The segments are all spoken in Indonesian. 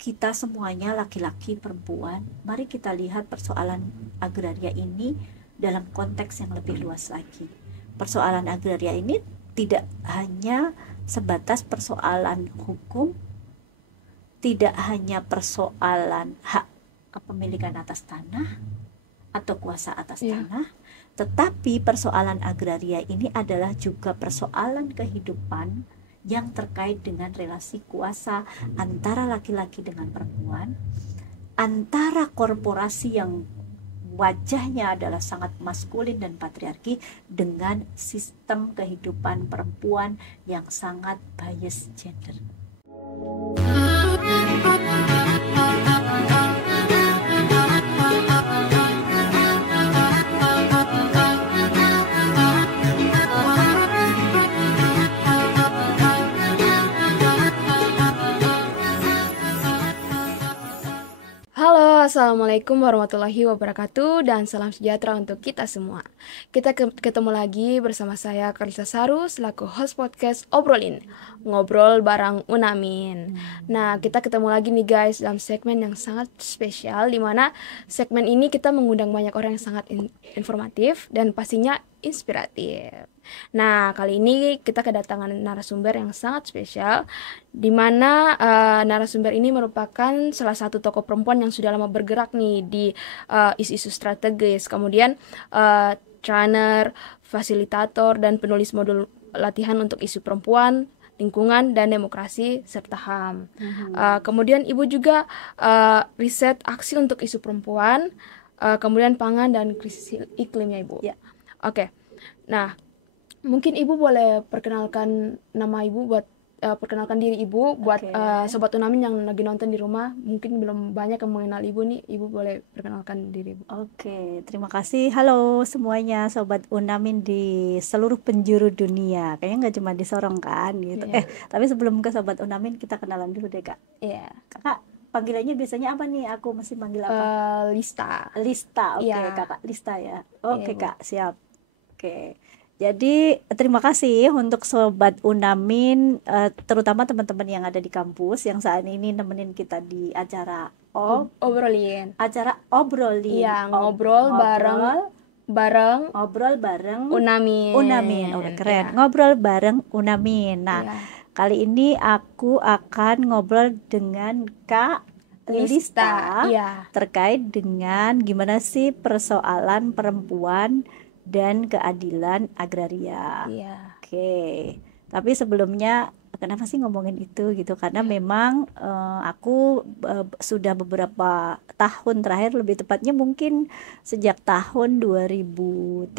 kita semuanya laki-laki, perempuan, mari kita lihat persoalan agraria ini dalam konteks yang lebih luas lagi. Persoalan agraria ini tidak hanya sebatas persoalan hukum, tidak hanya persoalan hak kepemilikan atas tanah atau kuasa atas tanah, tetapi persoalan agraria ini adalah juga persoalan kehidupan yang terkait dengan relasi kuasa antara laki-laki dengan perempuan, antara korporasi yang wajahnya adalah sangat maskulin dan patriarki dengan sistem kehidupan perempuan yang sangat bias gender. Halo, assalamualaikum warahmatullahi wabarakatuh dan salam sejahtera untuk kita semua. Kita ketemu lagi bersama saya Karlisa Saru selaku host podcast Obrolin, ngobrol bareng Unamin. Nah, kita ketemu lagi nih guys dalam segmen yang sangat spesial, di mana segmen ini kita mengundang banyak orang yang sangat informatif dan pastinya inspiratif. Nah, kali ini kita kedatangan narasumber yang sangat spesial, di mana narasumber ini merupakan salah satu tokoh perempuan yang sudah lama bergerak nih di isu-isu strategis, kemudian trainer, fasilitator, dan penulis modul latihan untuk isu perempuan, lingkungan, dan demokrasi, serta HAM. Kemudian ibu juga riset aksi untuk isu perempuan, kemudian pangan dan krisis iklimnya ibu. Ya. Oke. Nah, mungkin ibu boleh perkenalkan nama ibu buat perkenalkan diri ibu buat sobat Unamin yang lagi nonton di rumah. Mungkin belum banyak yang mengenal ibu nih. Ibu boleh perkenalkan diri ibu. Oke, terima kasih. Halo semuanya sobat Unamin di seluruh penjuru dunia. Kayaknya nggak cuma di Sorong kan gitu. Tapi sebelum ke sobat Unamin kita kenalan dulu deh Kak. Iya. Kakak panggilannya biasanya apa nih? Aku mesti manggil apa? Lista. Lista. Oke, Iya. Kakak Lista ya. Oke, Iya, Kak, siap. Oke. Jadi terima kasih untuk sobat Unamin, terutama teman-teman yang ada di kampus yang saat ini nemenin kita di acara Obrolin. acara Obrolin. Iya, ngobrol bareng Unamin. Oke, keren. Ngobrol bareng Unamin. Nah, kali ini aku akan ngobrol dengan Kak Lista terkait dengan gimana sih persoalan perempuan dan keadilan agraria. Oke. Tapi sebelumnya kenapa sih ngomongin itu gitu? Karena memang aku sudah beberapa tahun terakhir, lebih tepatnya mungkin sejak tahun 2003.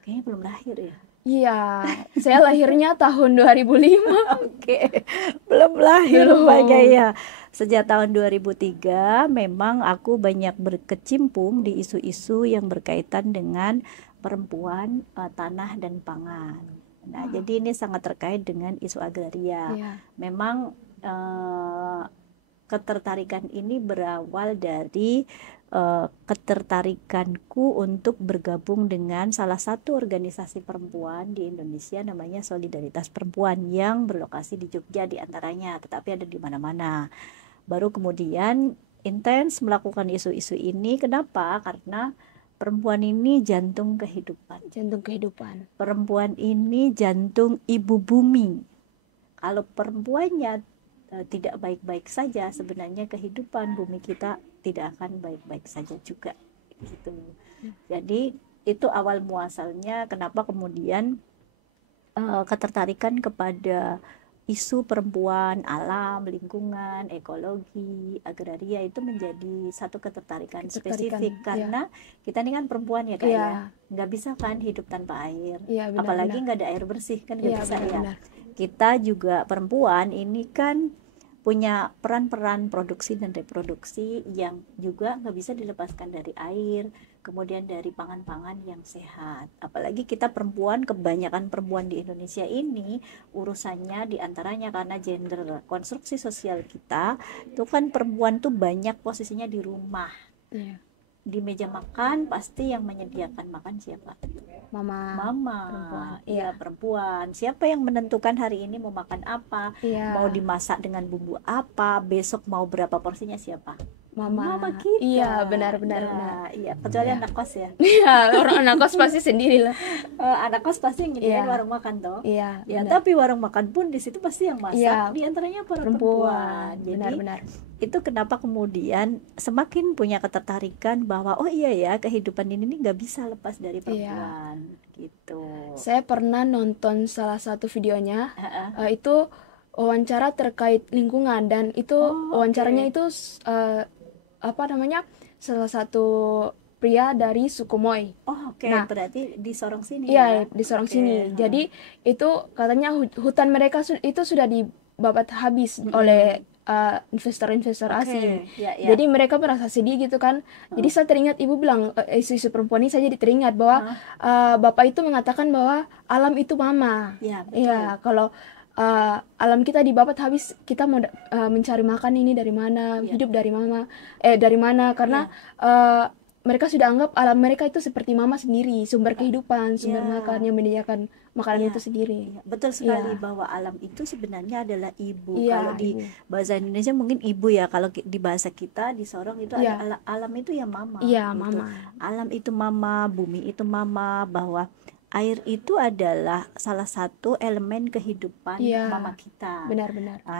Kayaknya belum lahir ya. Iya, saya lahirnya tahun 2005. Oke, belum lahir rupanya ya. Sejak tahun 2003 memang aku banyak berkecimpung di isu-isu yang berkaitan dengan perempuan, tanah dan pangan. Nah, jadi ini sangat terkait dengan isu agraria. Memang ketertarikan ini berawal dari ketertarikanku untuk bergabung dengan salah satu organisasi perempuan di Indonesia, namanya Solidaritas Perempuan, yang berlokasi di Jogja di antaranya, tetapi ada di mana-mana. Baru kemudian intens melakukan isu-isu ini. Kenapa? Karena perempuan ini jantung kehidupan. Perempuan ini jantung ibu bumi. Kalau perempuannya tidak baik-baik saja, sebenarnya kehidupan bumi kita tidak akan baik-baik saja juga gitu. Jadi itu awal muasalnya kenapa kemudian ketertarikan kepada isu perempuan, alam, lingkungan, ekologi, agraria itu menjadi satu ketertarikan spesifik karena kita ini kan perempuan ya Kak ya, nggak bisa kan hidup tanpa air, apalagi nggak ada air bersih kan nggak bisa ya. Kita juga perempuan ini kan punya peran-peran produksi dan reproduksi yang juga nggak bisa dilepaskan dari air, kemudian dari pangan-pangan yang sehat. Apalagi kita perempuan, kebanyakan perempuan di Indonesia ini urusannya diantaranya karena gender, konstruksi sosial kita itu kan perempuan tuh banyak posisinya di rumah. di meja makan pasti yang menyediakan makan siapa? Mama. Mama. Perempuan. Iya, perempuan. Siapa yang menentukan hari ini mau makan apa? Iya. Mau dimasak dengan bumbu apa? Besok mau berapa porsinya siapa? Mama. kita. Iya, benar. Iya, kecuali Iya. anak kos ya. Iya, orang anak kos pasti sendiri lah. Anak kos pasti nyediain Iya. warung makan toh. Iya, Ya, benar. tapi warung makan pun di situ pasti yang masak Iya, di antaranya para perempuan. perempuan. Jadi Benar. itu kenapa kemudian semakin punya ketertarikan bahwa oh iya ya, kehidupan ini nih nggak bisa lepas dari perempuan gitu. Saya pernah nonton salah satu videonya, Heeh. itu wawancara terkait lingkungan, dan itu Oh, wawancaranya oke. itu salah satu pria dari suku Moy. Oh, oke. Nah, Berarti di Sorong sini iya, ya. di Sorong Oke, sini. Jadi itu katanya hutan mereka itu sudah dibabat habis oleh investor-investor Oke, asing. ya. Jadi mereka merasa sedih gitu kan. Jadi saya teringat ibu bilang, isu-isu perempuan ini, saya jadi teringat bahwa bapak itu mengatakan bahwa alam itu mama. Ya, betul. Iya, kalau alam kita dibabat habis, kita mau mencari makan ini dari mana, hidup dari mana, karena mereka sudah anggap alam mereka itu seperti mama sendiri, sumber kehidupan, sumber makan, yang menyediakan makanan itu sendiri. Iya, betul sekali bahwa alam itu sebenarnya adalah ibu. Iya, Kalau di ibu. bahasa Indonesia mungkin ibu ya. Kalau di bahasa kita di Sorong itu Iya. ada alam itu ya mama. Iya, gitu. mama. Alam itu mama, bumi itu mama, bahwa air itu adalah salah satu elemen kehidupan mama kita. Benar.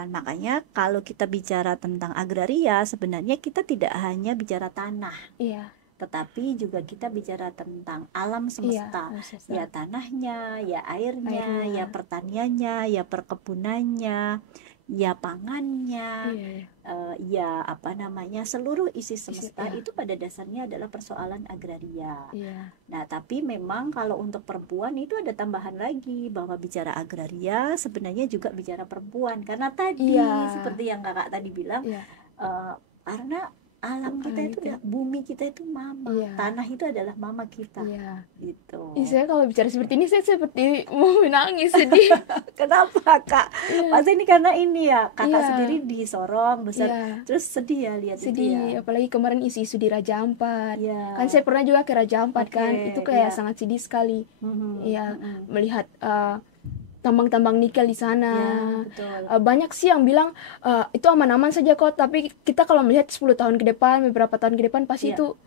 Makanya kalau kita bicara tentang agraria, sebenarnya kita tidak hanya bicara tanah, Iya. tetapi juga kita bicara tentang alam semesta. Ya tanahnya, ya airnya, ya pertaniannya, ya perkebunannya, ya pangannya, ya seluruh isi semesta itu pada dasarnya adalah persoalan agraria. Nah, tapi memang kalau untuk perempuan itu ada tambahan lagi, bahwa bicara agraria sebenarnya juga bicara perempuan, karena tadi seperti yang kakak tadi bilang, karena alam kita itu bumi kita itu mama, tanah itu adalah mama kita, gitu. Saya kalau bicara seperti ini saya seperti mau menangis, sedih. Kenapa kak? Pasti ini karena ini ya, kakak sendiri di Sorong besar, terus sedih ya lihat sedih, itu ya. Apalagi kemarin isu-isu di Raja Ampat. Kan saya pernah juga ke Raja Ampat kan, itu kayak sangat sedih sekali. Melihat tambang-tambang nikel di sana. Banyak sih yang bilang itu aman-aman saja kok, tapi kita kalau melihat 10 tahun ke depan, beberapa tahun ke depan, pasti itu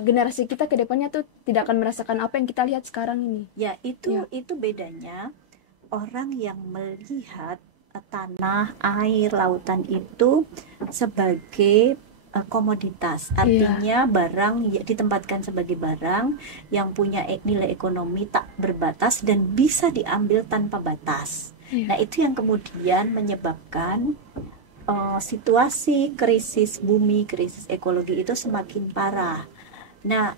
generasi kita ke depannya tuh tidak akan merasakan apa yang kita lihat sekarang ini. Ya, itu bedanya orang yang melihat tanah, air, lautan itu sebagai komoditas, artinya barang ditempatkan sebagai barang yang punya nilai ekonomi tak berbatas dan bisa diambil tanpa batas. Nah, itu yang kemudian menyebabkan situasi krisis bumi, krisis ekologi itu semakin parah. Nah,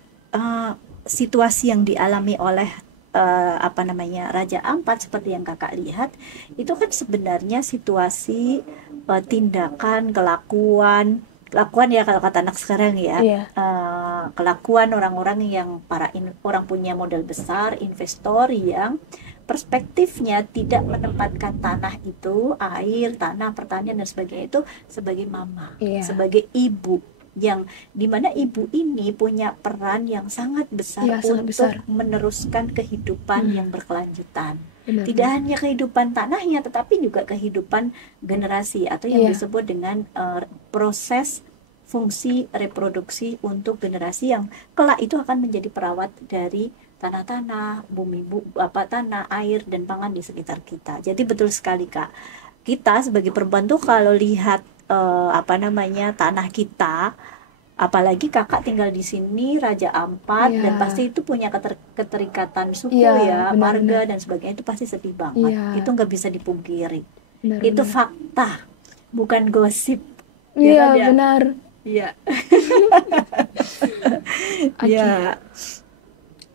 situasi yang dialami oleh Raja Ampat seperti yang kakak lihat itu kan sebenarnya situasi tindakan, kelakuan ya kalau kata anak sekarang ya, kelakuan orang-orang yang orang punya modal besar, investor yang perspektifnya tidak menempatkan tanah itu, air, tanah, pertanian dan sebagainya itu sebagai mama, sebagai ibu, yang dimana ibu ini punya peran yang sangat besar untuk meneruskan kehidupan yang berkelanjutan. Tidak hanya kehidupan tanahnya, tetapi juga kehidupan generasi atau yang disebut dengan proses fungsi reproduksi untuk generasi yang kelak itu akan menjadi perawat dari tanah-tanah, tanah, air dan pangan di sekitar kita. Jadi betul sekali kak, kita sebagai perempuan tuh kalau lihat tanah kita, apalagi kakak tinggal di sini Raja Ampat, dan pasti itu punya keterikatan suku marga dan sebagainya, itu pasti sedih banget. Itu nggak bisa dipungkiri. Itu fakta, bukan gosip. Benar. Iya.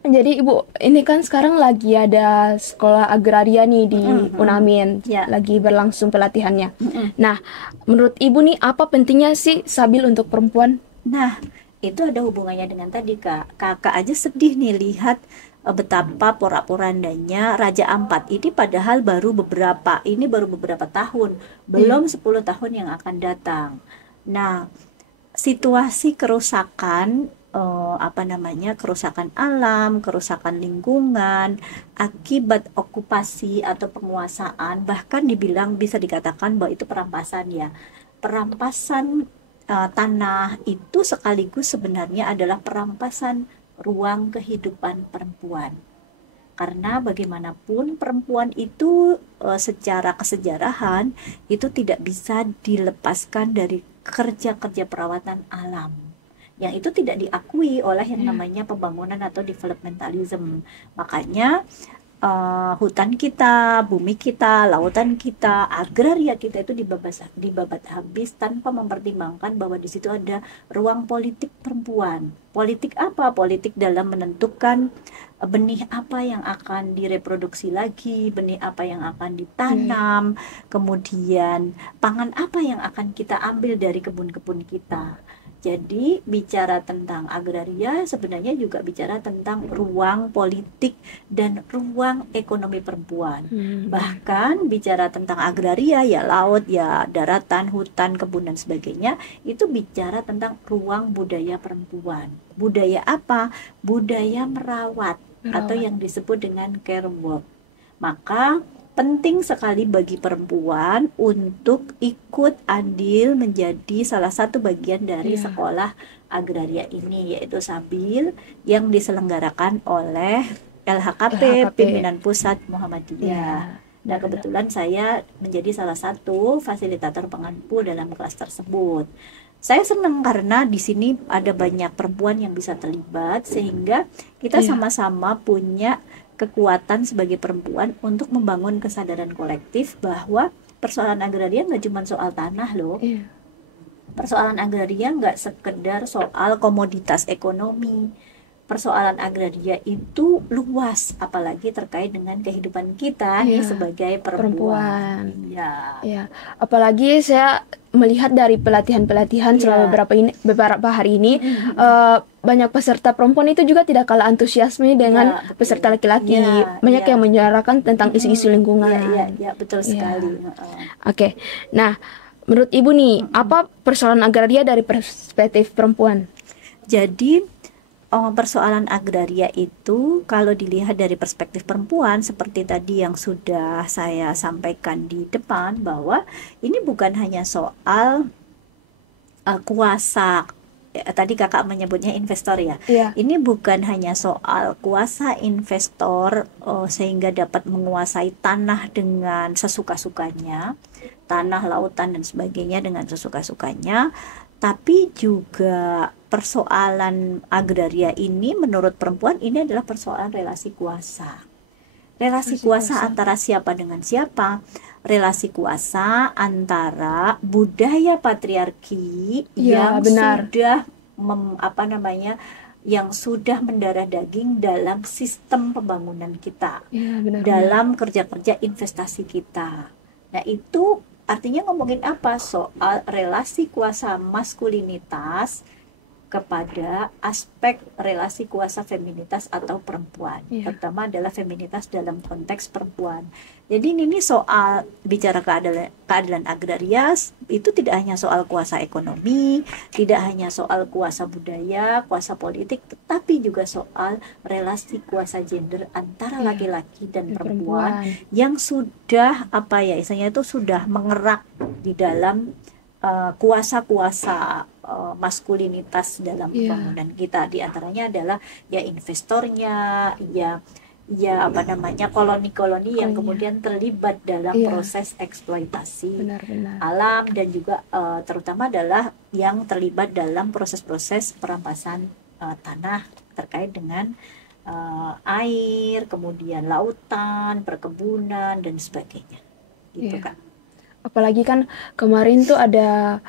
Jadi ibu, ini kan sekarang lagi ada sekolah agraria nih di Unamin, lagi berlangsung pelatihannya. Nah, menurut ibu nih apa pentingnya sih SABIL untuk perempuan? Nah, itu ada hubungannya dengan tadi kak. Kakak aja sedih nih lihat betapa porak-porandanya Raja Ampat ini, padahal baru beberapa tahun, belum 10 tahun yang akan datang. Nah, situasi kerusakan kerusakan alam, kerusakan lingkungan, akibat okupasi atau penguasaan, bahkan bisa dikatakan bahwa itu perampasan ya. Perampasan tanah itu sekaligus sebenarnya adalah perampasan ruang kehidupan perempuan. Karena bagaimanapun perempuan itu secara kesejarahan itu tidak bisa dilepaskan dari kerja-kerja perawatan alam yang itu tidak diakui oleh yang namanya pembangunan atau developmentalism. Makanya hutan kita, bumi kita, lautan kita, agraria kita itu dibabat habis tanpa mempertimbangkan bahwa di situ ada ruang politik perempuan. Politik apa? Politik dalam menentukan benih apa yang akan direproduksi lagi, benih apa yang akan ditanam, kemudian pangan apa yang akan kita ambil dari kebun-kebun kita. Jadi bicara tentang agraria sebenarnya juga bicara tentang ruang politik dan ruang ekonomi perempuan. Bahkan bicara tentang agraria ya laut, ya daratan, hutan, kebun dan sebagainya, itu bicara tentang ruang budaya perempuan. Budaya apa? Budaya merawat atau yang disebut dengan care work. Maka penting sekali bagi perempuan untuk ikut andil menjadi salah satu bagian dari sekolah agraria ini, yaitu Sabil yang diselenggarakan oleh LHKP Pimpinan Pusat Muhammadiyah. Nah, kebetulan saya menjadi salah satu fasilitator pengampu dalam kelas tersebut. Saya senang karena di sini ada banyak perempuan yang bisa terlibat sehingga kita sama-sama punya kekuatan sebagai perempuan untuk membangun kesadaran kolektif bahwa persoalan agraria nggak cuma soal tanah loh. Persoalan agraria nggak sekedar soal komoditas ekonomi. Persoalan agraria itu luas, apalagi terkait dengan kehidupan kita nih sebagai perempuan. Ya, apalagi saya melihat dari pelatihan-pelatihan selama beberapa hari ini, banyak peserta perempuan itu juga tidak kalah antusiasme dengan peserta laki-laki. Banyak yang menyuarakan tentang isu-isu lingkungan. Ya, betul sekali. Oke. Nah, menurut Ibu nih, apa persoalan agraria dari perspektif perempuan? Jadi persoalan agraria itu kalau dilihat dari perspektif perempuan seperti tadi yang sudah saya sampaikan di depan, bahwa ini bukan hanya soal kuasa, tadi kakak menyebutnya investor ya. Ini bukan hanya soal kuasa investor sehingga dapat menguasai tanah dengan sesuka-sukanya, tanah, lautan dan sebagainya dengan sesuka-sukanya, tapi juga persoalan agraria ini menurut perempuan ini adalah persoalan relasi kuasa. Relasi kuasa antara siapa dengan siapa? Relasi kuasa antara budaya patriarki yang sudah yang sudah mendarah daging dalam sistem pembangunan kita, dalam kerja-kerja investasi kita. Nah, itu artinya ngomongin apa? Soal relasi kuasa maskulinitas kepada aspek relasi kuasa feminitas atau perempuan. Pertama adalah feminitas dalam konteks perempuan. Jadi ini soal bicara keadilan agraria itu tidak hanya soal kuasa ekonomi, tidak hanya soal kuasa budaya, kuasa politik, tetapi juga soal relasi kuasa gender antara laki-laki dan perempuan yang sudah istilahnya itu sudah mengerak di dalam kuasa-kuasa maskulinitas dalam pembangunan kita. Di antaranya adalah ya investornya, koloni-koloni yang kemudian terlibat dalam proses eksploitasi alam, dan juga terutama adalah yang terlibat dalam proses-proses perampasan tanah terkait dengan air, kemudian lautan, perkebunan dan sebagainya. Gitu kan. Apalagi kan kemarin tuh ada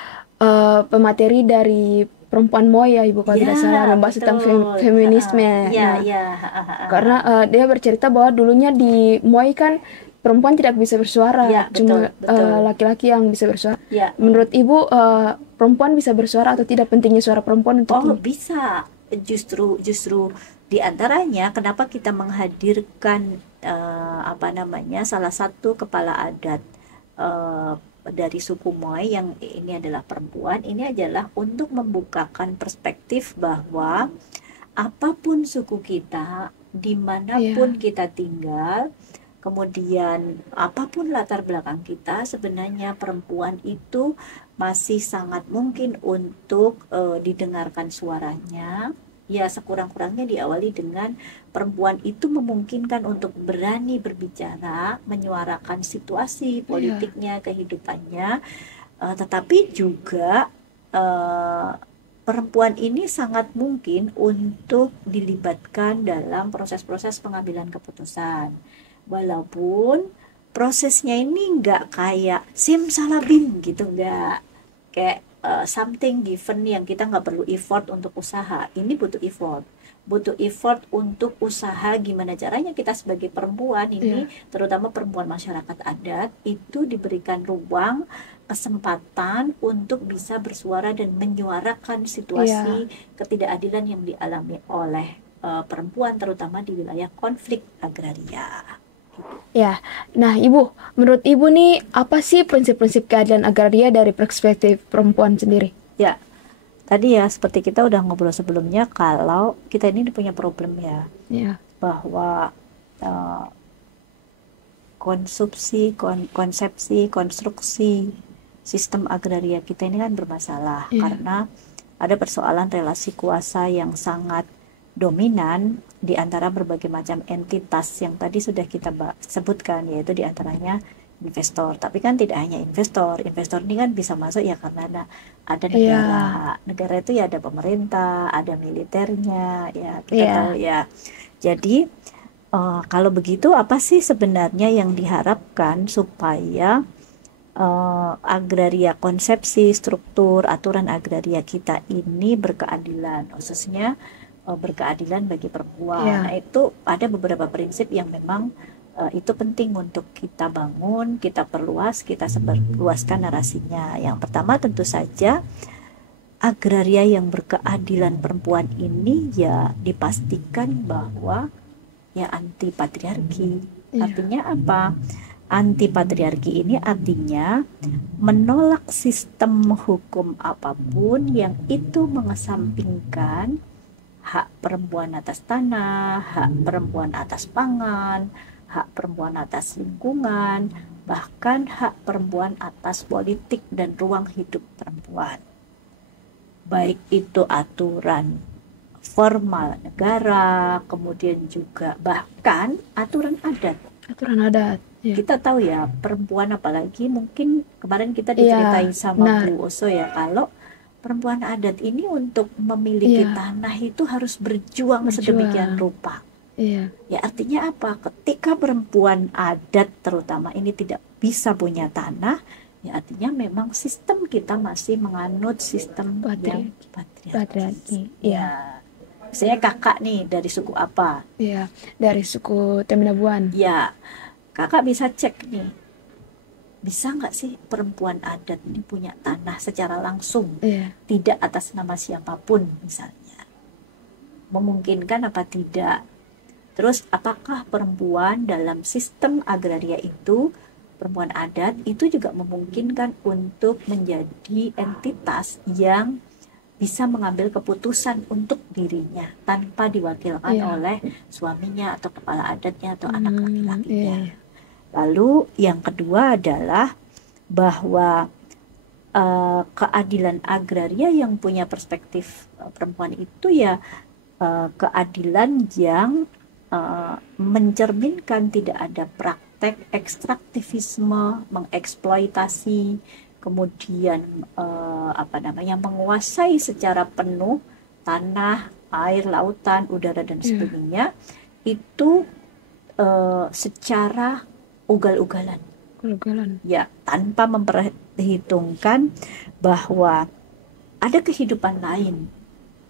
pemateri dari perempuan MOI ya Ibu kalau tidak salah, membahas tentang feminisme. Karena dia bercerita bahwa dulunya di MOI kan perempuan tidak bisa bersuara, cuma laki-laki yang bisa bersuara. Menurut Ibu perempuan bisa bersuara atau tidak, pentingnya suara perempuan untuk ini? Bisa. Justru di antaranya kenapa kita menghadirkan salah satu kepala adat dari suku Moai yang ini adalah perempuan, ini adalah untuk membukakan perspektif bahwa apapun suku kita, dimanapun kita tinggal, kemudian apapun latar belakang kita, sebenarnya perempuan itu masih sangat mungkin untuk didengarkan suaranya. Ya, sekurang-kurangnya diawali dengan perempuan itu memungkinkan untuk berani berbicara, menyuarakan situasi politiknya, kehidupannya, tetapi juga perempuan ini sangat mungkin untuk dilibatkan dalam proses-proses pengambilan keputusan. Walaupun prosesnya ini nggak kayak simsalabim gitu, nggak kayak something given yang kita nggak perlu effort untuk usaha. Ini butuh effort untuk usaha gimana caranya kita sebagai perempuan ini, terutama perempuan masyarakat adat, itu diberikan ruang, kesempatan untuk bisa bersuara dan menyuarakan situasi ketidakadilan yang dialami oleh perempuan, terutama di wilayah konflik agraria. Ya, nah Ibu, menurut Ibu nih, apa sih prinsip-prinsip keadilan agraria dari perspektif perempuan sendiri? Ya, tadi ya seperti kita udah ngobrol sebelumnya, kalau kita ini punya problem ya, bahwa konsepsi, konstruksi sistem agraria kita ini kan bermasalah karena ada persoalan relasi kuasa yang sangat dominan di antara berbagai macam entitas yang tadi sudah kita sebutkan, yaitu diantaranya investor. Tapi kan tidak hanya investor ini kan bisa masuk ya karena ada negara itu ya ada pemerintah, ada militernya, ya kita tahu ya. Jadi kalau begitu apa sih sebenarnya yang diharapkan supaya agraria, konsepsi, struktur, aturan agraria kita ini berkeadilan, khususnya berkeadilan bagi perempuan. Nah, itu ada beberapa prinsip yang memang itu penting untuk kita bangun, kita perluas, kita sebarluaskan narasinya. Yang pertama tentu saja agraria yang berkeadilan perempuan ini ya dipastikan bahwa ya anti patriarki. Artinya apa? Anti patriarki ini artinya menolak sistem hukum apapun yang itu mengesampingkan hak perempuan atas tanah, hak perempuan atas pangan, hak perempuan atas lingkungan, bahkan hak perempuan atas politik dan ruang hidup perempuan. Baik itu aturan formal negara, kemudian juga bahkan aturan adat. Kita tahu ya, perempuan apalagi mungkin kemarin kita diceritain sama Bu Oso ya, kalau perempuan adat ini untuk memiliki tanah itu harus berjuang sedemikian rupa. Ya artinya apa? Ketika perempuan adat terutama ini tidak bisa punya tanah, ya artinya memang sistem kita masih menganut sistem yang patriarki. Ya. Misalnya kakak nih dari suku apa? Iya, dari suku Teminabuan. Ya, kakak bisa cek nih, bisa nggak sih perempuan adat ini punya tanah secara langsung, tidak atas nama siapapun misalnya, memungkinkan apa tidak? Terus apakah perempuan dalam sistem agraria itu, perempuan adat itu juga memungkinkan untuk menjadi entitas yang bisa mengambil keputusan untuk dirinya tanpa diwakilkan oleh suaminya atau kepala adatnya atau anak laki-lakinya. Lalu yang kedua adalah bahwa keadilan agraria yang punya perspektif perempuan itu ya keadilan yang mencerminkan tidak ada praktek ekstraktivisme, mengeksploitasi, kemudian menguasai secara penuh tanah, air, lautan, udara dan sebagainya, itu secara ugal-ugalan. Ya, tanpa memperhitungkan bahwa ada kehidupan lain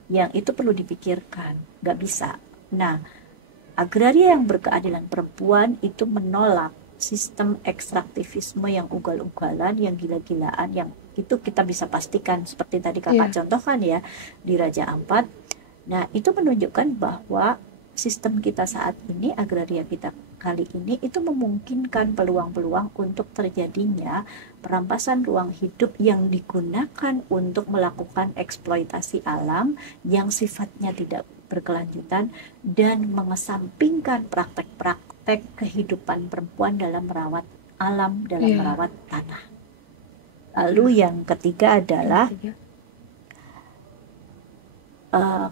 yang itu perlu dipikirkan, nggak bisa. Nah, agraria yang berkeadilan perempuan itu menolak sistem ekstraktivisme yang ugal-ugalan, yang gila-gilaan, yang itu kita bisa pastikan seperti tadi kakak contohkan ya di Raja Ampat. Nah, itu menunjukkan bahwa sistem kita saat ini, agraria kita kali ini itu memungkinkan peluang-peluang untuk terjadinya perampasan ruang hidup yang digunakan untuk melakukan eksploitasi alam yang sifatnya tidak berkelanjutan dan mengesampingkan praktek-praktek kehidupan perempuan dalam merawat alam, dalam merawat tanah. Lalu yang ketiga adalah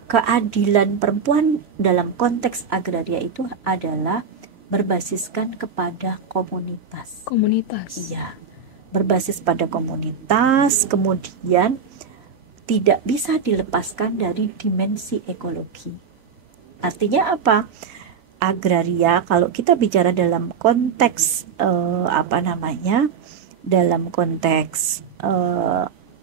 keadilan perempuan dalam konteks agraria itu adalah berbasiskan kepada komunitas. Iya, berbasis pada komunitas, kemudian tidak bisa dilepaskan dari dimensi ekologi. Artinya apa? Agraria, kalau kita bicara dalam konteks dalam konteks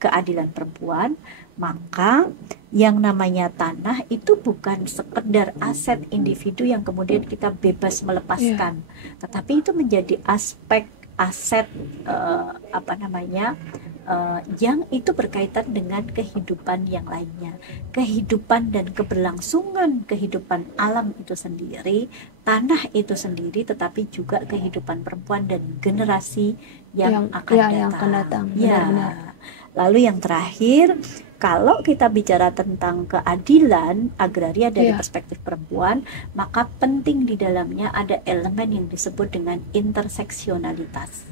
keadilan perempuan, maka yang namanya tanah itu bukan sekedar aset individu yang kemudian kita bebas melepaskan, tetapi itu menjadi aspek aset yang itu berkaitan dengan kehidupan yang lainnya, kehidupan dan keberlangsungan kehidupan alam itu sendiri, tanah itu sendiri, tetapi juga kehidupan perempuan dan generasi yang akan datang. Benar-benar. Lalu yang terakhir, kalau kita bicara tentang keadilan agraria dari perspektif perempuan, maka penting di dalamnya ada elemen yang disebut dengan interseksionalitas.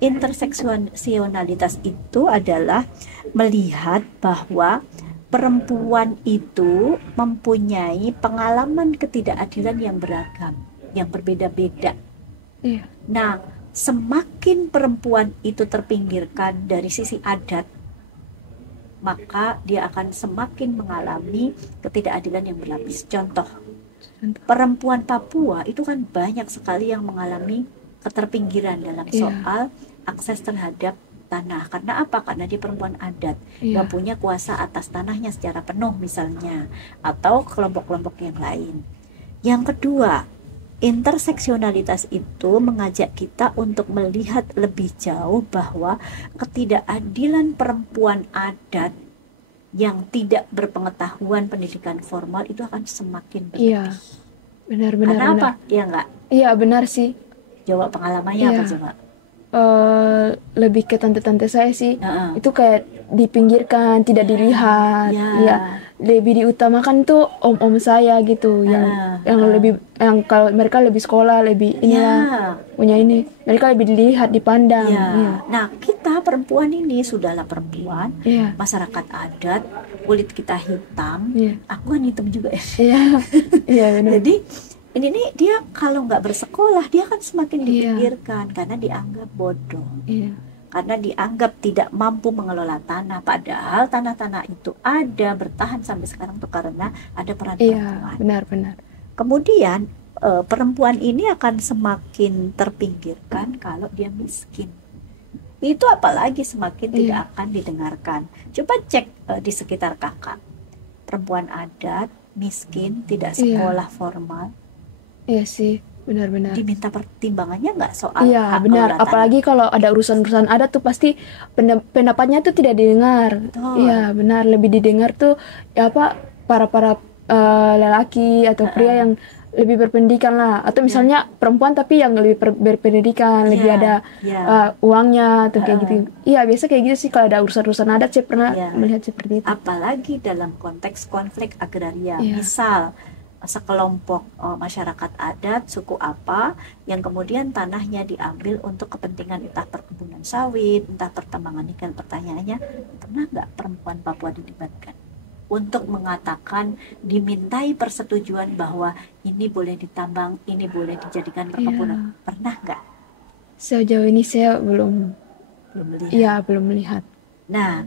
Interseksionalitas itu adalah melihat bahwa perempuan itu mempunyai pengalaman ketidakadilan yang beragam, yang berbeda-beda. Nah, semakin perempuan itu terpinggirkan dari sisi adat, maka dia akan semakin mengalami ketidakadilan yang berlapis. Contoh, perempuan Papua itu kan banyak sekali yang mengalami keterpinggiran dalam soal akses terhadap tanah. Karena apa? Karena dia perempuan adat, gak punya kuasa atas tanahnya secara penuh misalnya, atau kelompok-kelompok yang lain. Yang kedua, interseksionalitas itu mengajak kita untuk melihat lebih jauh bahwa ketidakadilan perempuan adat yang tidak berpengetahuan pendidikan formal itu akan semakin berlebih. Benar-benar. Karena apa? Ya enggak? Iya, benar sih. Coba pengalamannya apa coba? Lebih ke tante-tante saya sih, itu kayak dipinggirkan, tidak dilihat, lebih diutamakan tuh om-om saya gitu, yang kalau mereka lebih sekolah, lebih punya ini, mereka lebih dilihat, dipandang. Nah, kita perempuan ini sudahlah perempuan, masyarakat adat, kulit kita hitam, aku kan hitam juga ya. Benar. Jadi ini nih, dia kalau nggak bersekolah dia kan semakin dipinggirkan karena dianggap bodoh, karena dianggap tidak mampu mengelola tanah, padahal tanah-tanah itu ada bertahan sampai sekarang tuh karena ada peran perempuan. Benar. Kemudian perempuan ini akan semakin terpinggirkan kalau dia miskin. Itu apalagi semakin tidak akan didengarkan. Coba cek di sekitar kakak, perempuan adat miskin, tidak sekolah formal. Iya sih, benar-benar. Diminta pertimbangannya nggak soal hak benar. Apalagi kalau ada urusan-urusan adat tuh pasti pendapatnya tuh tidak didengar. Iya, benar. Lebih didengar tuh para lelaki atau pria yang lebih berpendidikan lah. Atau misalnya perempuan tapi yang lebih berpendidikan, lebih ada uangnya atau kayak gitu. Iya, biasa kayak gitu sih kalau ada urusan-urusan adat, saya pernah melihat seperti itu. Apalagi dalam konteks konflik agraria. Misal sekelompok masyarakat adat suku apa yang kemudian tanahnya diambil untuk kepentingan entah perkebunan sawit, entah pertambangan nikel. Pertanyaannya, pernah nggak perempuan Papua dilibatkan untuk mengatakan, dimintai persetujuan bahwa ini boleh ditambang, ini boleh dijadikan perkebunan? Pernah nggak? Sejauh ini saya belum melihat. Belum melihat. Nah,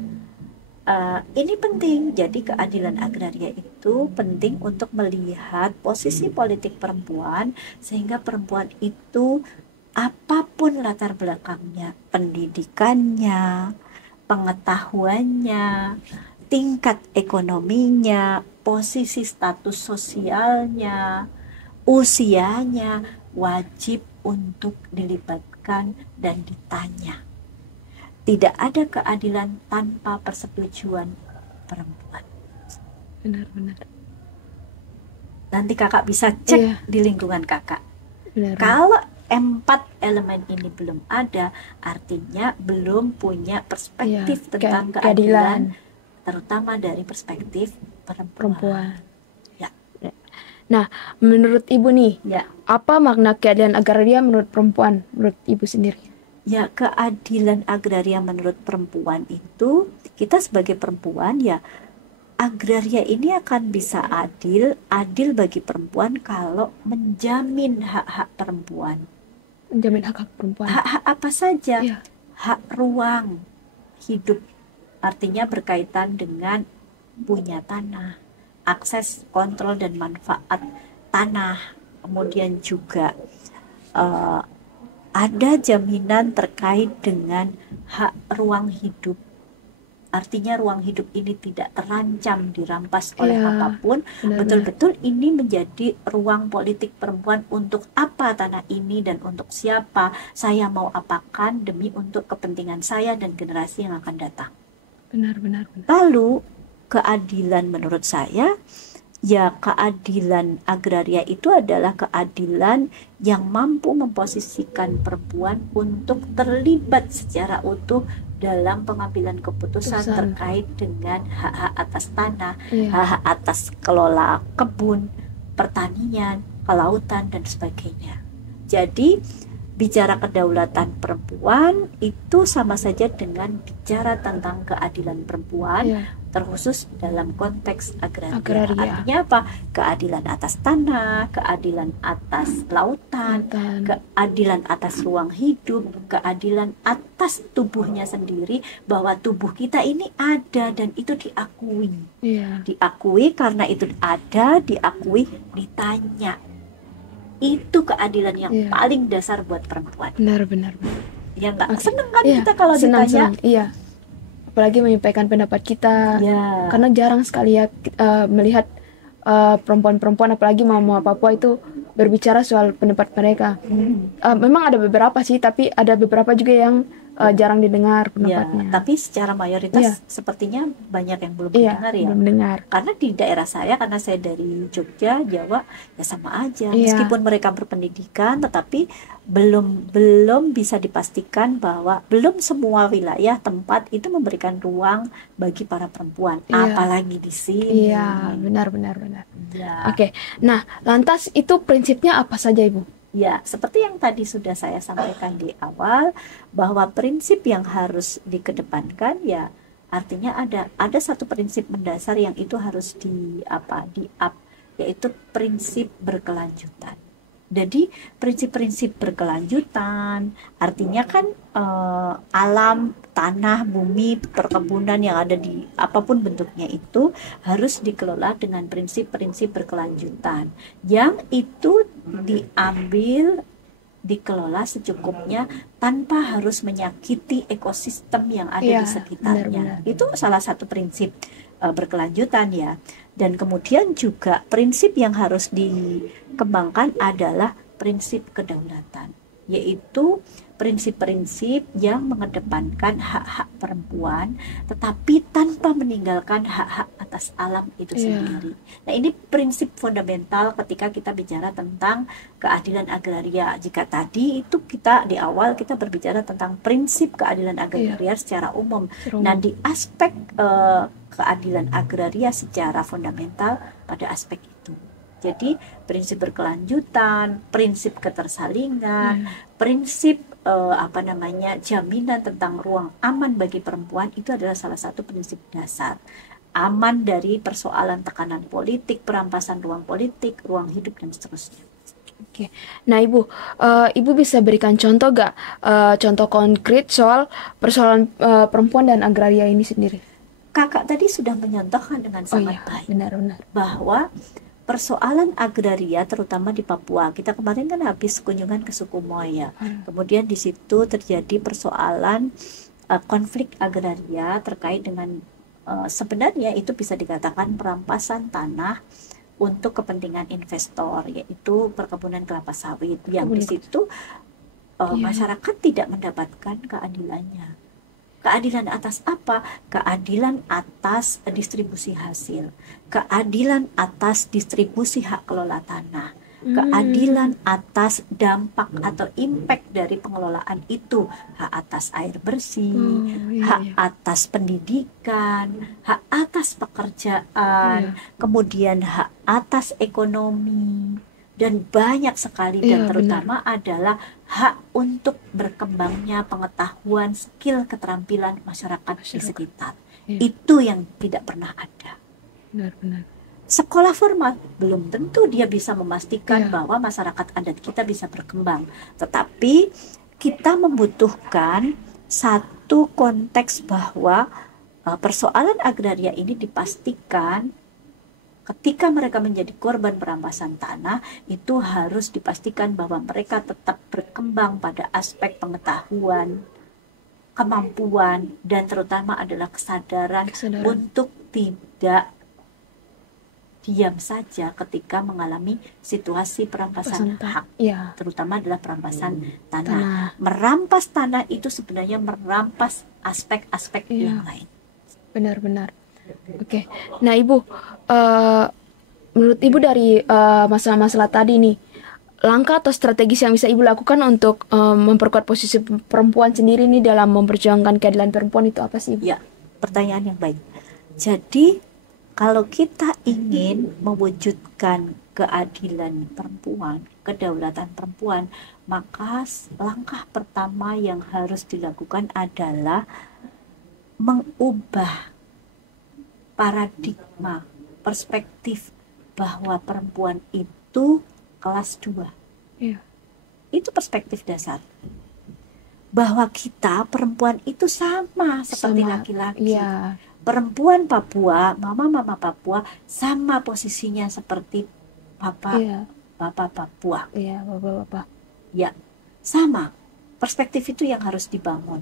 ini penting. Jadi keadilan agraria itu penting untuk melihat posisi politik perempuan, sehingga perempuan itu apapun latar belakangnya, pendidikannya, pengetahuannya, tingkat ekonominya, posisi status sosialnya, usianya, wajib untuk dilibatkan dan ditanya. Tidak ada keadilan tanpa persetujuan perempuan. Benar-benar. Nanti kakak bisa cek Iya. di lingkungan kakak. Benar. Kalau 4 elemen ini belum ada, artinya belum punya perspektif Iya, tentang keadilan keadilan, terutama dari perspektif perempuan. perempuan. Ya. Nah, menurut Ibu nih, Ya, apa makna keadilan agraria menurut perempuan, menurut Ibu sendiri? ya, keadilan agraria menurut perempuan itu, kita sebagai perempuan ya, agraria ini akan bisa adil bagi perempuan kalau menjamin hak-hak perempuan. Menjamin hak perempuan. Hak-hak apa saja? Iya. Hak ruang hidup, artinya berkaitan dengan punya tanah, akses, kontrol, dan manfaat tanah. Kemudian juga ada jaminan terkait dengan hak ruang hidup. Artinya ruang hidup ini tidak terancam dirampas oleh Iya, apapun. benar-benar. Betul-betul ini menjadi ruang politik perempuan, untuk apa tanah ini dan untuk siapa saya mau apakan demi untuk kepentingan saya dan generasi yang akan datang. Benar. Lalu keadilan menurut saya, ya keadilan agraria itu adalah keadilan yang mampu memposisikan perempuan untuk terlibat secara utuh dalam pengambilan keputusan Keputusan. terkait dengan hak-hak atas tanah, Iya. hak-hak atas kelola kebun, pertanian, kelautan, dan sebagainya. Jadi bicara kedaulatan perempuan itu sama saja dengan bicara tentang keadilan perempuan, Iya. terkhusus dalam konteks agraria. Agraria. Artinya apa? Keadilan atas tanah, keadilan atas lautan, Lautan. keadilan atas ruang hidup, keadilan atas tubuhnya sendiri, bahwa tubuh kita ini ada dan itu diakui. Iya. Diakui karena itu ada, diakui, ditanya. Itu keadilan yang Iya. paling dasar buat perempuan. Benar. Ya nggak? Oke. Seneng kan Iya, kita kalau ditanya? senang. Iya. Apalagi menyampaikan pendapat kita. Ya. Karena jarang sekali ya melihat perempuan-perempuan, apalagi mama Papua itu berbicara soal pendapat mereka. Memang ada beberapa sih, tapi ada beberapa juga yang jarang didengar Ya, pendapatnya. tapi secara mayoritas Iya. sepertinya banyak yang belum Iya, didengar ya. belum dengar. Karena di daerah saya, karena saya dari Jogja, Jawa, ya sama aja. Iya. Meskipun mereka berpendidikan, tetapi belum bisa dipastikan bahwa belum semua wilayah tempat itu memberikan ruang bagi para perempuan, Iya. apalagi di sini. Iya, benar. Ya. Oke. Nah, lantas itu prinsipnya apa saja, Ibu? Ya, seperti yang tadi sudah saya sampaikan di awal, bahwa prinsip yang harus dikedepankan ya, artinya ada satu prinsip mendasar yang itu harus yaitu prinsip berkelanjutan. Jadi prinsip-prinsip berkelanjutan artinya kan alam, tanah, bumi, perkebunan yang ada di apapun bentuknya itu harus dikelola dengan prinsip-prinsip berkelanjutan yang itu diambil, dikelola secukupnya tanpa harus menyakiti ekosistem yang ada Iya, di sekitarnya. benar. Itu salah satu prinsip berkelanjutan ya. Dan kemudian juga prinsip yang harus dikembangkan adalah prinsip kedaulatan, yaitu prinsip-prinsip yang mengedepankan hak-hak perempuan tetapi tanpa meninggalkan hak-hak atas alam itu Iya. sendiri. Nah, ini prinsip fundamental ketika kita bicara tentang keadilan agraria. Jika tadi itu kita di awal kita berbicara tentang prinsip keadilan agraria secara umum. Nah, di aspek keadilan agraria secara fundamental pada aspek itu. Jadi prinsip berkelanjutan, prinsip ketersalingan, prinsip jaminan tentang ruang aman bagi perempuan itu adalah salah satu prinsip dasar. Aman dari persoalan tekanan politik, perampasan ruang politik, ruang hidup, dan seterusnya. Oke. Nah, Ibu bisa berikan contoh gak? Contoh konkret soal persoalan perempuan dan agraria ini sendiri? Kakak tadi sudah menyontohkan dengan sangat baik. Benar. Bahwa persoalan agraria terutama di Papua, kita kemarin kan habis kunjungan ke suku Moya. Kemudian di situ terjadi persoalan konflik agraria terkait dengan sebenarnya itu bisa dikatakan perampasan tanah untuk kepentingan investor, yaitu perkebunan kelapa sawit yang di situ masyarakat tidak mendapatkan keadilannya. Keadilan atas apa? Keadilan atas distribusi hasil, keadilan atas distribusi hak kelola tanah, keadilan atas dampak atau impact dari pengelolaan itu, hak atas air bersih, hak atas pendidikan, hak atas pekerjaan, kemudian hak atas ekonomi, dan banyak sekali, dan terutama adalah hak untuk berkembangnya pengetahuan, skill, keterampilan masyarakat di sekitar. Itu yang tidak pernah ada. Benar-benar. Sekolah formal belum tentu dia bisa memastikan bahwa masyarakat adat kita bisa berkembang, tetapi kita membutuhkan satu konteks bahwa persoalan agraria ini dipastikan ketika mereka menjadi korban perampasan tanah, itu harus dipastikan bahwa mereka tetap berkembang pada aspek pengetahuan, kemampuan, dan terutama adalah kesadaran untuk tidak diam saja ketika mengalami situasi perampasan hak, terutama adalah perampasan tanah. Merampas tanah itu sebenarnya merampas aspek-aspek yang lain. Benar-benar. Oke. Nah, Ibu, menurut Ibu dari masalah-masalah tadi nih, langkah atau strategis yang bisa Ibu lakukan untuk memperkuat posisi perempuan sendiri nih dalam memperjuangkan keadilan perempuan itu apa sih, Ibu? Ya, pertanyaan yang baik. Jadi, kalau kita ingin mewujudkan keadilan perempuan, kedaulatan perempuan, maka langkah pertama yang harus dilakukan adalah mengubah paradigma, perspektif bahwa perempuan itu kelas 2. Itu perspektif dasar. Bahwa kita perempuan itu sama seperti laki-laki. Perempuan Papua, mama-mama Papua sama posisinya seperti bapak Papua. Bapak-bapak. Ya, sama. Perspektif itu yang harus dibangun.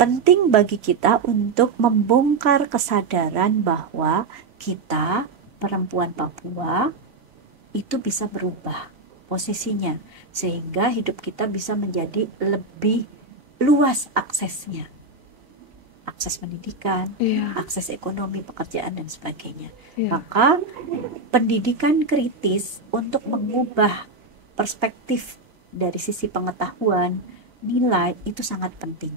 Penting bagi kita untuk membongkar kesadaran bahwa kita, perempuan Papua, itu bisa berubah posisinya, sehingga hidup kita bisa menjadi lebih luas aksesnya. Akses pendidikan, akses ekonomi, pekerjaan, dan sebagainya. Maka pendidikan kritis untuk mengubah perspektif dari sisi pengetahuan, nilai, itu sangat penting.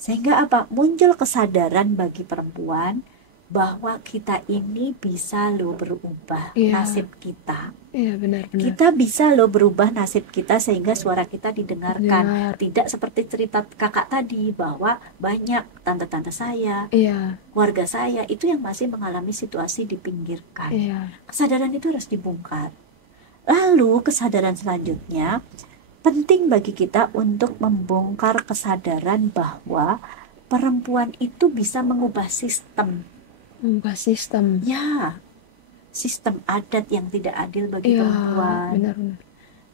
Sehingga apa? Muncul kesadaran bagi perempuan bahwa kita ini bisa loh berubah nasib kita. Benar-benar. Kita bisa loh berubah nasib kita sehingga suara kita didengarkan. Tidak seperti cerita kakak tadi bahwa banyak tante-tante saya, keluarga saya itu yang masih mengalami situasi dipinggirkan. Kesadaran itu harus dibongkar. Lalu kesadaran selanjutnya, penting bagi kita untuk membongkar kesadaran bahwa perempuan itu bisa mengubah sistem. Ya, sistem adat yang tidak adil bagi perempuan. Benar-benar.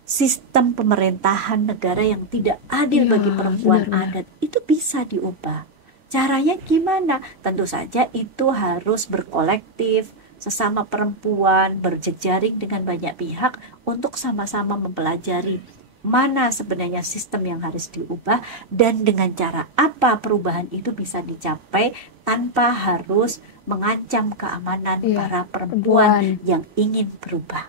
Sistem pemerintahan negara yang tidak adil bagi perempuan adat itu bisa diubah. Caranya gimana? Tentu saja itu harus berkolektif, sesama perempuan, berjejaring dengan banyak pihak untuk sama-sama mempelajari mana sebenarnya sistem yang harus diubah dan dengan cara apa perubahan itu bisa dicapai tanpa harus mengancam keamanan para perempuan yang ingin berubah.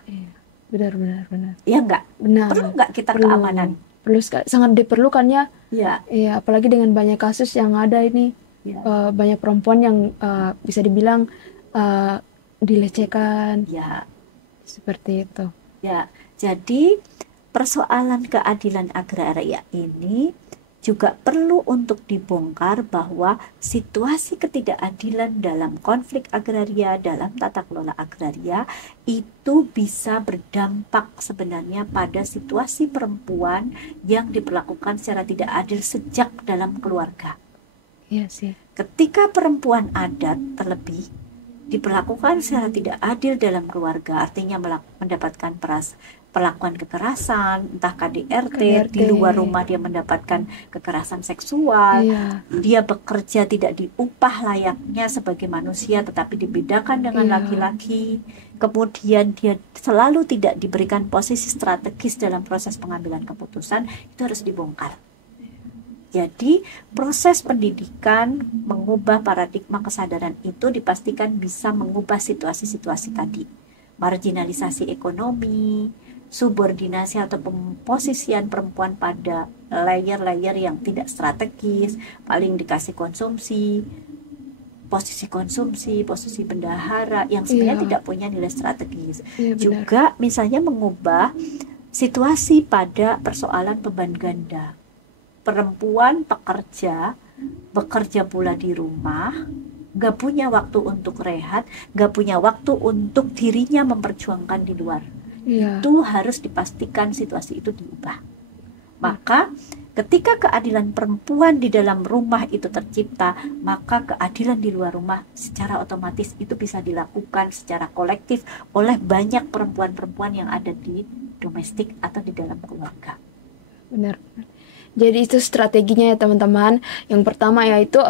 Benar. Ya enggak? Benar. Perlu enggak kita keamanan? Perlu, sangat diperlukannya. Ya, apalagi dengan banyak kasus yang ada ini. Banyak perempuan yang bisa dibilang dilecehkan. Ya. Seperti itu. Ya, jadi persoalan keadilan agraria ini juga perlu untuk dibongkar bahwa situasi ketidakadilan dalam konflik agraria, dalam tata kelola agraria itu bisa berdampak sebenarnya pada situasi perempuan yang diperlakukan secara tidak adil sejak dalam keluarga. Iya sih. Ketika perempuan adat terlebih diperlakukan secara tidak adil dalam keluarga, artinya mendapatkan perlakuan kekerasan, entah KDRT, di luar rumah dia mendapatkan kekerasan seksual, dia bekerja tidak diupah layaknya sebagai manusia tetapi dibedakan dengan laki-laki, kemudian dia selalu tidak diberikan posisi strategis dalam proses pengambilan keputusan, itu harus dibongkar. Jadi proses pendidikan mengubah paradigma kesadaran itu dipastikan bisa mengubah situasi-situasi tadi. Marginalisasi ekonomi, subordinasi atau pemposisian perempuan pada layer-layer yang tidak strategis, paling dikasih konsumsi, posisi bendahara yang sebenarnya tidak punya nilai strategis. Juga misalnya mengubah situasi pada persoalan beban ganda. Perempuan bekerja pula di rumah, gak punya waktu untuk rehat, gak punya waktu untuk dirinya memperjuangkan di luar. Itu harus dipastikan situasi itu diubah. Maka ketika keadilan perempuan di dalam rumah itu tercipta, maka keadilan di luar rumah secara otomatis itu bisa dilakukan secara kolektif oleh banyak perempuan-perempuan yang ada di domestik atau di dalam keluarga. Benar. Jadi itu strateginya ya teman-teman. Yang pertama yaitu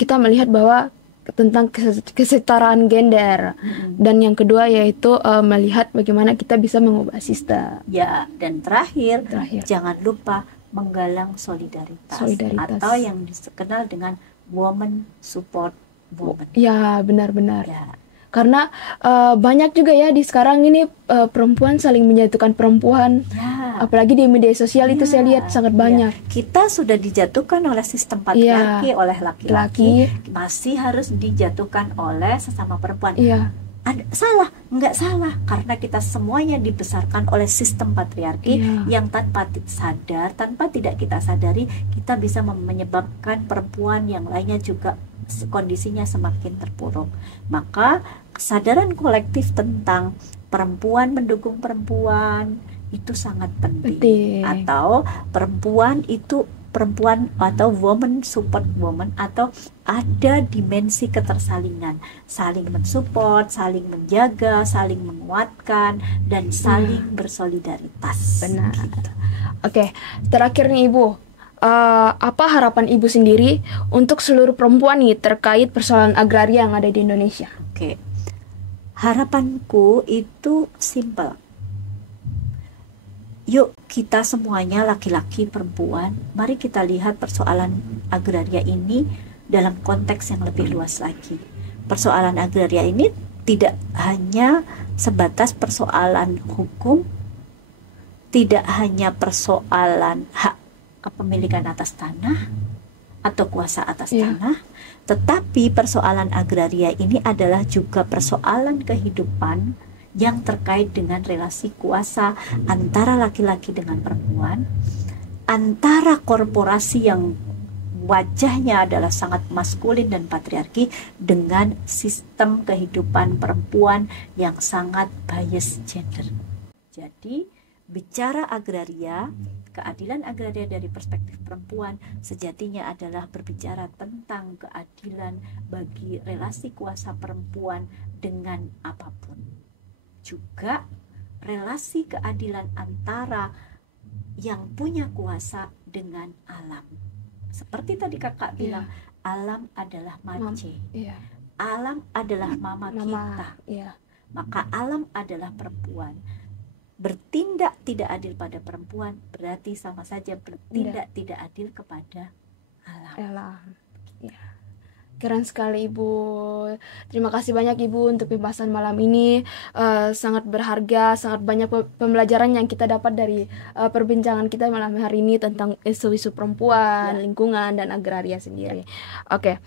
kita melihat bahwa tentang kesetaraan gender, dan yang kedua yaitu melihat bagaimana kita bisa mengubah sistem. Ya, dan terakhir jangan lupa menggalang solidaritas. Atau yang dikenal dengan woman support woman. Ya, benar-benar. Ya. Karena banyak juga ya di sekarang ini perempuan saling menyatukan perempuan, apalagi di media sosial itu saya lihat sangat banyak. Kita sudah dijatuhkan oleh sistem patriarki oleh laki-laki, masih harus dijatuhkan oleh sesama perempuan. Salah? Enggak salah, karena kita semuanya dibesarkan oleh sistem patriarki yang tanpa sadar, tanpa tidak kita sadari, kita bisa menyebabkan perempuan yang lainnya juga kondisinya semakin terpuruk. Maka kesadaran kolektif tentang perempuan mendukung perempuan itu sangat penting. Atau perempuan atau woman support woman, atau ada dimensi ketersalingan, saling mensupport, saling menjaga, saling menguatkan, dan saling bersolidaritas. Benar. Gitu. Oke, terakhir nih Ibu, apa harapan Ibu sendiri untuk seluruh perempuan nih terkait persoalan agraria yang ada di Indonesia? Oke, harapanku itu simpel. Yuk kita semuanya laki-laki perempuan, mari kita lihat persoalan agraria ini dalam konteks yang lebih luas lagi. Persoalan agraria ini tidak hanya sebatas persoalan hukum, tidak hanya persoalan hak kepemilikan atas tanah atau kuasa atas tanah, tetapi persoalan agraria ini adalah juga persoalan kehidupan yang terkait dengan relasi kuasa antara laki-laki dengan perempuan, antara korporasi yang wajahnya adalah sangat maskulin dan patriarki dengan sistem kehidupan perempuan yang sangat bias gender. Jadi bicara agraria, keadilan agraria dari perspektif perempuan sejatinya adalah berbicara tentang keadilan bagi relasi kuasa perempuan dengan apapun. Juga relasi keadilan antara yang punya kuasa dengan alam. Seperti tadi kakak bilang, alam adalah mace, alam adalah mama kita, maka alam adalah perempuan. Bertindak tidak adil pada perempuan berarti sama saja bertindak tidak adil kepada alam. Keren sekali Ibu. Terima kasih banyak Ibu untuk pembahasan malam ini. Sangat berharga, sangat banyak pembelajaran yang kita dapat dari perbincangan kita malam hari ini tentang isu-isu perempuan, lingkungan, dan agraria sendiri. Oke.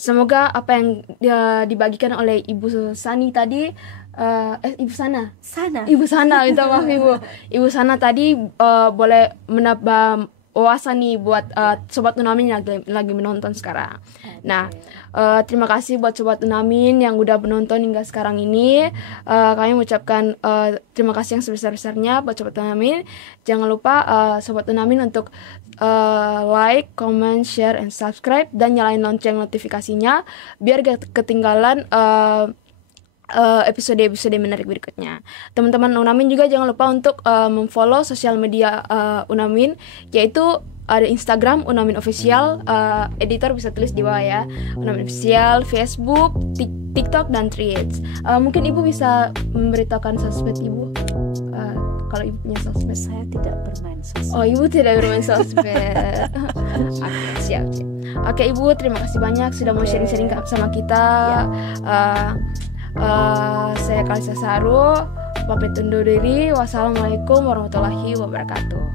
Semoga apa yang dibagikan oleh Ibu Sani tadi, Ibu Sana, minta maaf Ibu. Ibu Sana tadi boleh menambah wawasan nih buat Sobat Unamin yang lagi menonton sekarang. Nah, terima kasih buat Sobat Unamin yang udah menonton hingga sekarang ini. Kami mengucapkan terima kasih yang sebesar-besarnya buat Sobat Unamin. Jangan lupa Sobat Unamin untuk like, comment, share, and subscribe, dan nyalain lonceng notifikasinya biar gak ketinggalan episode-episode menarik berikutnya. Teman-teman Unamin juga jangan lupa untuk memfollow sosial media Unamin, yaitu ada Instagram Unamin Official, editor bisa tulis di bawah ya, Unamin Official, Facebook, TikTok, dan Threads. Mungkin Ibu bisa memberitahukan sosmed Ibu kalau ibu punya sosmed? Saya tidak bermain sosmed. Oh, ibu tidak bermain sosmed. Oke, siap. Oke, ibu, terima kasih banyak sudah mau sharing-sharing sama kita. Saya Kalisa Saru, pamit undur diri. Wassalamualaikum warahmatullahi wabarakatuh.